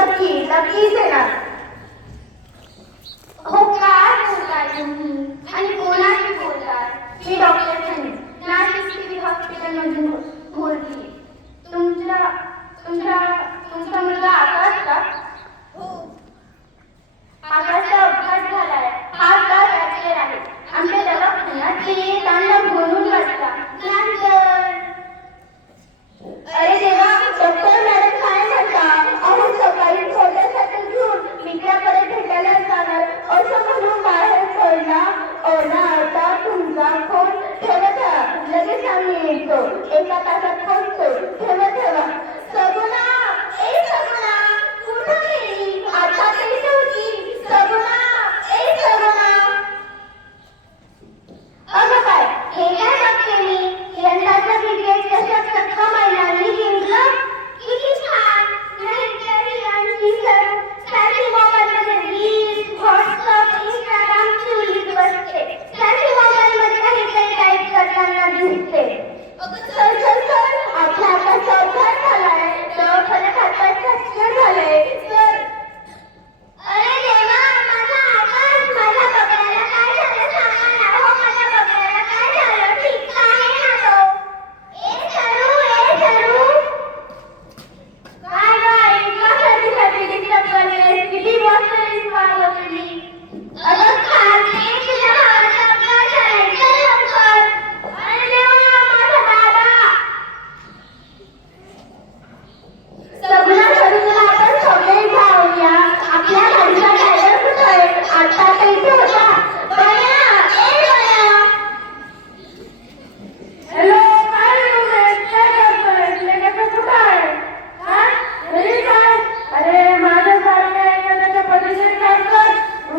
नक्की नक्कीच येणार. हो काय बोलताय तुम्ही? आणि कोणाशी बोलताय? मी डॉक्टर सनी हॉस्पिटल मधून बोलते तुमच्या तुमच्या तुमचा मुलगा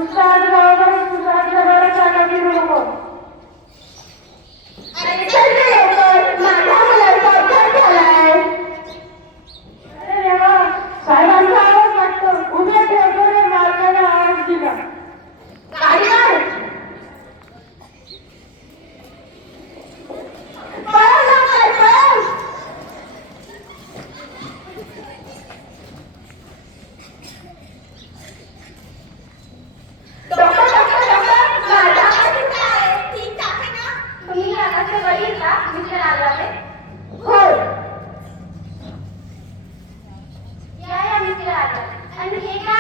ഉത്സാഹ and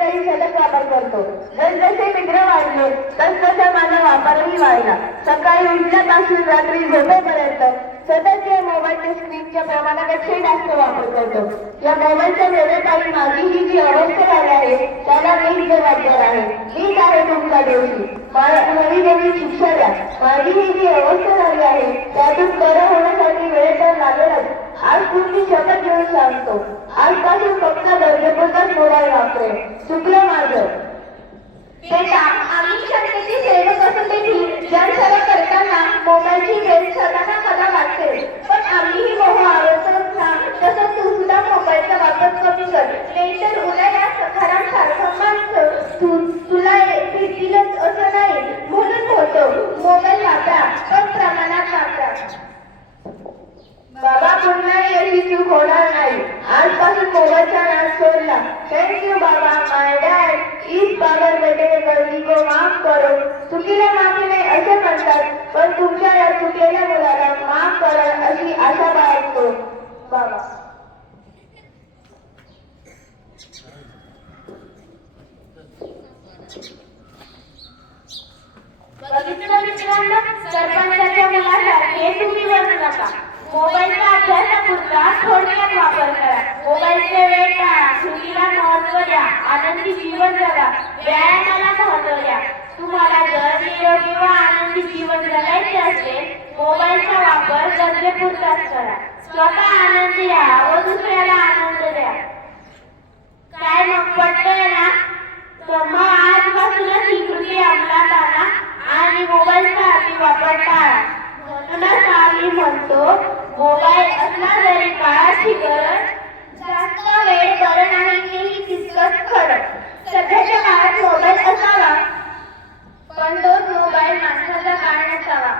तरी सतत वापर करतो जसजसे मित्र वाढले तसतसा माझा वापरही वाढला सकाळी उठल्यापासून रात्री झोपेपर्यंत सतत या मोबाईलच्या स्क्रीनच्या प्रमाणापेक्षाही जास्त वापर करतो या मोबाईलच्या माझी ही जी अवस्था झाली आहे त्याला मीच जबाबदार आहे मीच आहे तुमच्या शिक्षा द्या माझी ही जी अवस्था झाली आहे त्यातून बरं होण्यासाठी वेळ तर लागेलच आज तुमची शपथ घेऊन सांगतो. आजपासून फक्त कर नाहीतर उद्या या सारखं माणसं तू तुला भेटतीलच असं नाही. म्हणून होतो. मोबाईल वापरा पण प्रमाणात वापरा बाबा पुन्हा याची चूक होणार नाही. आजपासून मोबाईलचा नाश सोडला. बाबा माय डॅड. इस बाबर बेटे को माफ करो. चुकीला माफी नाही असे म्हणतात पण तुमच्या या चुकलेल्या मुलाला माफ करा अशी आशा बाळगतो. बाबा. बघितलं मित्रांनो सरपंचाच्या मुलासारखे तुम्ही बनू नका. मोबाईलचा अभ्यासापुरता थोडक्यात वापर करा. मोबाईलचे वेळ टाळा. सुटीला महत्त्व द्या. आनंदी जीवन जगा. व्यायामाला महत्त्व द्या. तुम्हाला जर निरोगी व आनंदी जीवन जगायचे असेल मोबाईलचा वापर गरजेपुरताच करा. स्वतः आनंदी राहा व दुसऱ्याला आनंद द्या काय मग पटतंय ना तर मग आजपासूनच ही कृती अंमलात आणा आणि मोबाईलचा अति वापर टाळा म्हणूनच आम्ही म्हणतो मोबाईल असला जरी काळाची गरज जास्त वेळ बरं नाही तेही तितकंच खरं सध्याच्या काळात मोबाईल असावा पण तोच मोबाईल माणसाचा काळ नसावा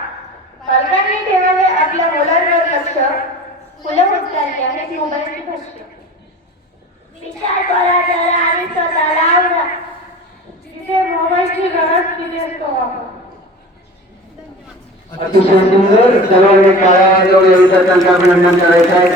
पालकांनी ठेवावे आपल्या मुलांवर लक्ष मुलं होत चालली आहेत मोबाईलची भक्ष्य विचार करा जरा आणि स्वतःला आवरा जिथे मोबाईलची गरज तिथे असतो वापर अतिशय सुंदर सर्वांनी काळा जवळ येऊन त्यांचं अभिनंदन करायचं आहे.